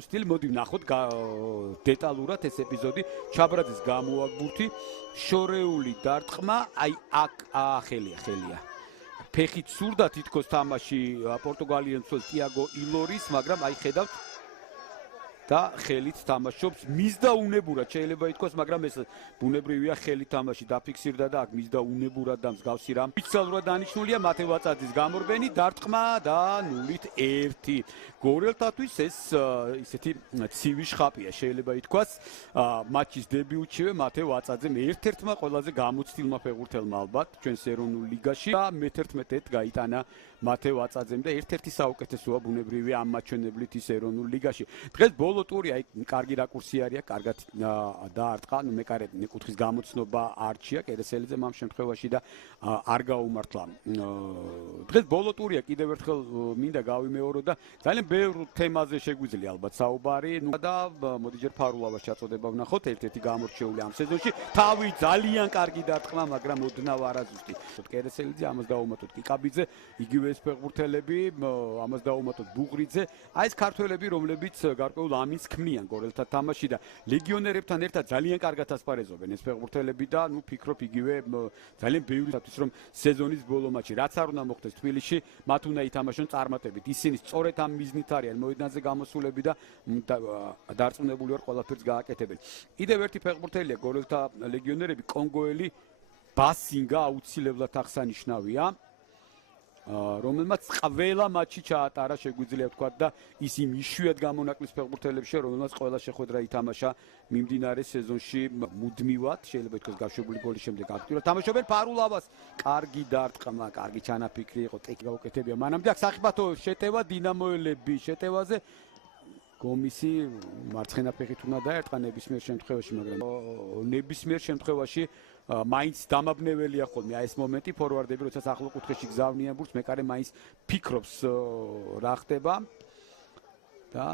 გამოცდილი. მოდი ვნახოთ დეტალურად ეს ეპიზოდი. ჩაბრაძის გამოაგბურთი, შორეული დარტყმა, აი აქ ხელია. ფეხით სურდა თითქოს თამაში პორტუგალიელ მცველს ტიაგო ილორის, მაგრამ აი ხედავთ და ხელით თამაშობს. მისდა უნებურად შეიძლება ითქვას, მაგრამ ეს ბუნებრივია, ხელით თამაში დაფიქსირდა და აქ მისდა უნებურად და მსგავსი რამ. ოფიციალურად დანიშნულია მათე ვაწაძის გამორბენი, დარტყმა და 0-1. გორელთათვის ეს ისეთი ცივი შხაპია, შეიძლება ითქვას. მატჩის დებიუტშივე მათე ვაწაძემ ერთ-ერთმა ყველაზე გამოცდილმა ფეხბურთელმა ალბათ ჩვენს ეროვნულ ლიგაში და მე-11 ეტ გაიტანა მათე ვაწაძემ და ერთ-ერთი საუკეთესოა ბუნებრივია ამ მაჩვენებლით ის ეროვნულ ლიგაში. დღეს ბოლო ტური, აი კარგი რაკურსი არის, კარგად დაარტყა, მეკარე კუთხის გამოცნობა არჩია კერესელიძემ ამ შემთხვევაში და არ გაუმართლა. დღეს ბოლო ტურია, კიდევ ერთხელ მინდა გავიმეორო და ძალიან ბევრ თემაზე შეგვიძლია ალბათ საუბარი, და მოდი ჯერ ფარულავას ჩაწოდება ვნახოთ, ერთ-ერთი გამორჩეული ამ სეზონში. თავი ძალიან კარგი დარტყმა, მაგრამ ოდნავ არაზუსტი. კერესელიძე ამას დაუმატოთ კიკაბიძე, იგივე ეს ფეხბურთელები, ამას დაუმატოთ ბუღრიძე, აი ეს ქართველები, რომლებიც გარკვეულ ამინს ქმნიან გორელთა თამაში და ლეგიონერებთან ერთად ძალიან კარგად ასპარეზობენ ეს ფეხბურთელები და ფიქრობ იგივე ძალიან ბევრისთვის რომ სეზონის ბოლო მატჩი რაც არ უნდა მოხდეს თბილისში, მათ უნდა ითამაშონ წარმატებით. ისინი სწორედ ამ მიზნით არიან მოედანზე გამოსულები და დარწმუნებული ვარ ყველაფერს გააკეთებენ. კიდევ ერთი ფეხბურთელია გორელთა ლეგიონერები, კონგოელი ბასინგა აუცილებლად აღსანიშნავია. რომელმაც ყველა მატჩი ჩაატარა, შეგვიძლია ვთქვათ და ის იმ იშვიათ გამონაკლის ფეხბურთელებში, რომელმაც ყველა შეხვედრა ითამაშა მიმდინარე სეზონში მუდმივად, შეიძლება ითქვას გაშვებული გოლის შემდეგ აქტიურად თამაშობენ. ფარულავას კარგი დარტყმა, კარგი ჩანაფიქრი იყო, ტექნიკა გაუკეთებია. მანამდე აქ სახიფათო შეტევა დინამოელები შეტევაზე. გომისი მარცხენა ფეხით უნდა დაერტყა ნებისმიერ შემთხვევაში, მაგრამ ნებისმიერ შემთხვევაში მაინც დამაბნეველია ხოლმე აი ეს მომენტი, ფორვარდები როდესაც ახლო კუთხეში გზავნიან ბურთს, მეკარე მაინც ფიქრობს რა ხდება და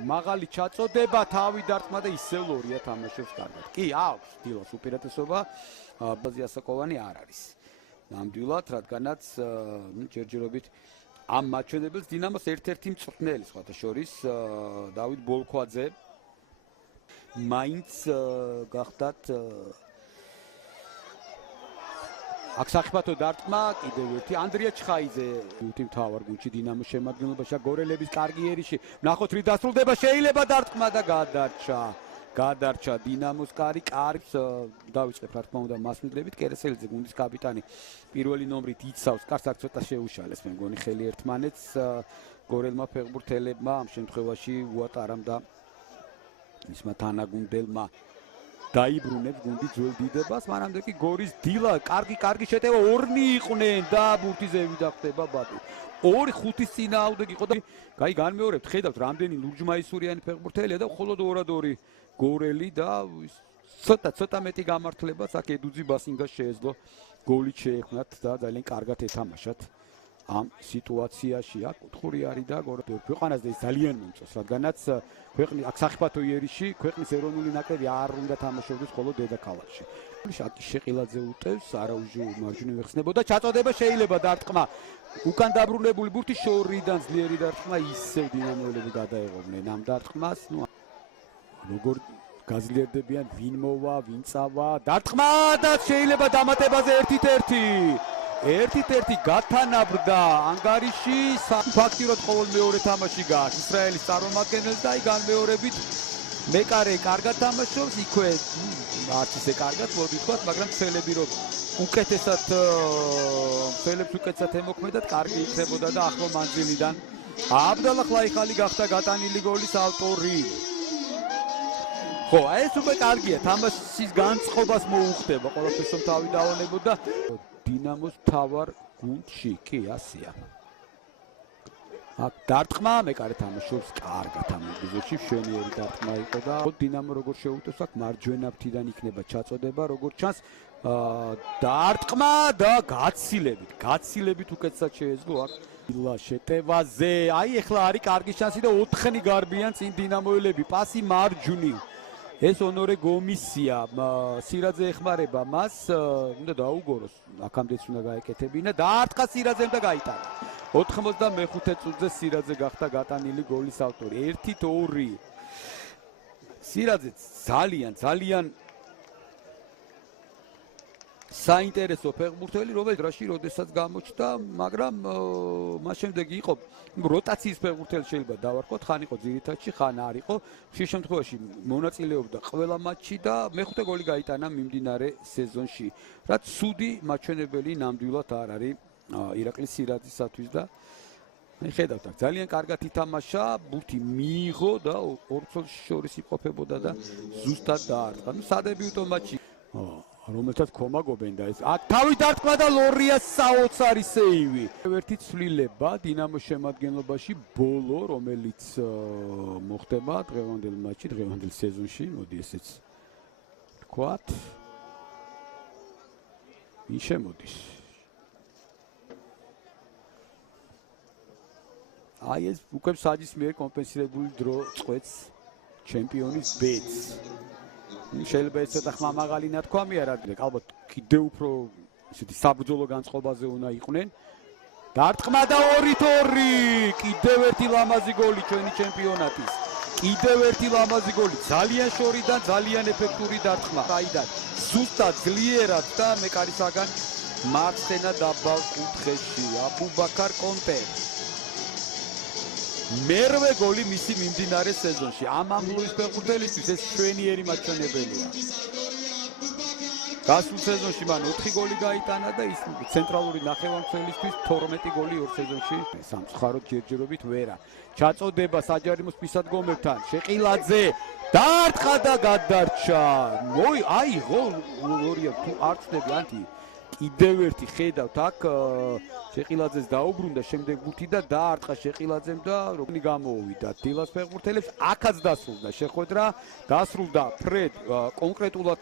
მაღალი ჩაწოდება, თავი დარტყმა და ისევ ლორია თამაშობს კარგად. კი, აქვს დილას უპირატესობა, ბაზიასაკოვანი არ არის. ნამდვილად, რადგანაც ჯერჯერობით ამ მაჩვენებელს დინამოს ერთ-ერთი მწვრთნელი სხვათა შორის დავით ბოლქვაძე მაინც გახდათ აქ სახიფათო დარტყმა, კიდევ ერთი ანდრია ჩხაიძე მთავარ გუნდში დინამოს შემადგენლობაში, გორელების კარგი ერიში. ნახოთ რით დასრულდება, შეიძლება დარტყმა და გადარჩა დინამოს კარგი დავიწყებ რა თქმა უნდა მასმედრებით. კერესელიძე გუნდის კაპიტანი პირველი ნომრით იცავს კარს, აქ ცოტა შეუშალეს მე მგონი ხელი ერთმანეთს გორელმა ფეხბურთელებმა ამ შემთხვევაში უატარამ და მისმა თანაგუნდელმა დაიბრუნებს გუნდი ძველ დიდებას. მანამდე კი გორის დილა კარგი შეტევა, ორნი იყვნენ და ბურთი ზევიდა ხდება ბატი. 2-5 წინააღმდეგ იყო და კაი განმეორებთ, ხედავთ რამდენი ლურჯმაისურიანი ფეხბურთელია და მხოლოდ 2-2 გორელი და ცოტა მეტი გამართლებას აქ ედუძი ბასინგას შეეძლო გოლით შეექმნათ და ძალიან კარგად ეთამაშათ ამ სიტუაციაში. აქ კუთხური არის და ქვეყანას და ის ძალიან მომწონს, რადგანაც ქვეყნის აქ სახიფათო იერიში ქვეყნის ეროვნული ნაკრები არ უნდა თამაშობდეს მხოლოდ დედაქალაქში. აკი შეყილაძე უტევს, არაუჟი მარჯვნივ ეხსნებოდა, ჩაწოდება შეიძლება დარტყმა. უკან დაბრუნებული ბურთი, შორიდან ძლიერი დარტყმა, ისევ დინამოელები გადაეღობნენ ამ დარტყმას. როგორ გაძლიერდებიან, ვინ მოვა, ვინ წავა, დარტყმა და შეიძლება დამატებაზე 1-1 გათანაბრდა ანგარიში, ფაქტიურად ყოველ მეორე თამაში გააქვს ისრაელის წარმომადგენელს და აი განმეორებით მეკარე კარგად თამაშობს, იქვე არც ისე კარგად მოდი ვთქვათ, მაგრამ ცელები რომ უკეთესად ემოქმედათ, კარგი იქნებოდა და ახლო მანძილიდან აბდალა ხლაიხალი გახდა გატანილი გოლის ავტორი. ხო, ეს უკვე კარგია, თამაშის განწყობას მოუხდება, ყველაფერს თავი დავანებოდა დინამოს მთავარ გუნდში, კი ასია. აქ დარტყმა, მეკარე თამაშობს კარგად ამ ეპიზოდში, მშვენიერი დარტყმა იყო და დინამო როგორ შეუტევს, აქ მარჯვენა ფრთიდან იქნება ჩაწოდება, როგორც ჩანს, დარტყმა და გაცილებით უკეთესად შეეძლო აქ შეტევაზე. აი ეხლა არის კარგი შანსი და 4 გარბიან წინ დინამოელები, პასი მარჯვნივ. ეს ონორე გომისია, სირაძე ეხმარება მას, უნდა დაუგოროს, აქამდეც უნდა გაეკეთებინა, დაარტყა სირაძემ და გაიტანა. 95 წუთზე სირაძე გახდა გატანილი გოლის ავტორი. 1-2. სირაძე ძალიან საინტერესო ფეხბურთელი, რომელიც დროში როდესაც გამოჩნდა, მაგრამ მას შემდეგ იყო როტაციის ფეხბურთელი შეიძლება დავარქოთ, ხან იყო ძირითადში, ხან არ იყო. ხშირ შემთხვევაში მონაწილეობდა ყველა მატჩში და მეხუთე გოლი გაიტანა მიმდინარე სეზონში. რაც ცუდი მაჩვენებელი ნამდვილად არ არის ირაკლი სირაძისათვის და ხედავთ აქ ძალიან კარგად ითამაშა, ბურთი მიიღო და ორ ცოლს შორის იმყოფებოდა და ზუსტად დაარტყა. სადებიუტო მატჩი რომელთაც ქომაგობენ და ეს აქ თავი დარტყმა და ლორიას საოცარი სეივი. ერთი ცვლილება დინამოს შემადგენლობაში ბოლო, რომელიც მოხდება დღევანდელ მატჩში, დღევანდელ სეზონში, მოდი ესეც ვთქვათ. ვინ შემოდის? აი ეს უკვე საჯის მიერ კომპენსირებული დრო წყვეტს ჩემპიონის ბედს. შეიძლება ეს ცოტა ხმამაღალი ნათქვამი არ არის, ალბათ კიდევ უფრო ისეთი საბრძოლო განწყობაზე უნდა იყვნენ. დარტყმა და 2-2. კიდევ ერთი ლამაზი გოლი ჩვენი ჩემპიონატის. კიდევ ერთი ლამაზი გოლი, ძალიან შორიდან, ძალიან ეფექტური დარტყმა. აიდან ზუსტად ძლიერად და მეკარისაგან მარცხენა დაბალ კუთხეში აბუბაქარ კონტე. მერვე გოლი მისი მიმდინარე სეზონში. ამ ამბლუის ფეხბურთელისთვის ეს შვენიერი მაჩვენებელია. გასულ სეზონში მან 4 გოლი გაიტანა და ის ცენტრალური ნახევარმცველისთვის 12 გოლი ორ სეზონში. სამწუხაროდ ჯერჯერობით ვერა. ჩაწოდება საჯარიმოს მისადგომებთან. შეყილაძე დაარტყა და გადარჩა. აიღო ლორია თუ არ წდები ანტი. კიდევ ერთი ხედავთ აქ შეყილაძეს დაუბრუნდა შემდეგ ბურთი და დაარტყა შეყილაძემ და როგორი გამოუვიდა დილას ფეხბურთელებს. აქაც დასრულდა შეხვედრა, დასრულდა ფრედ კონკრეტულად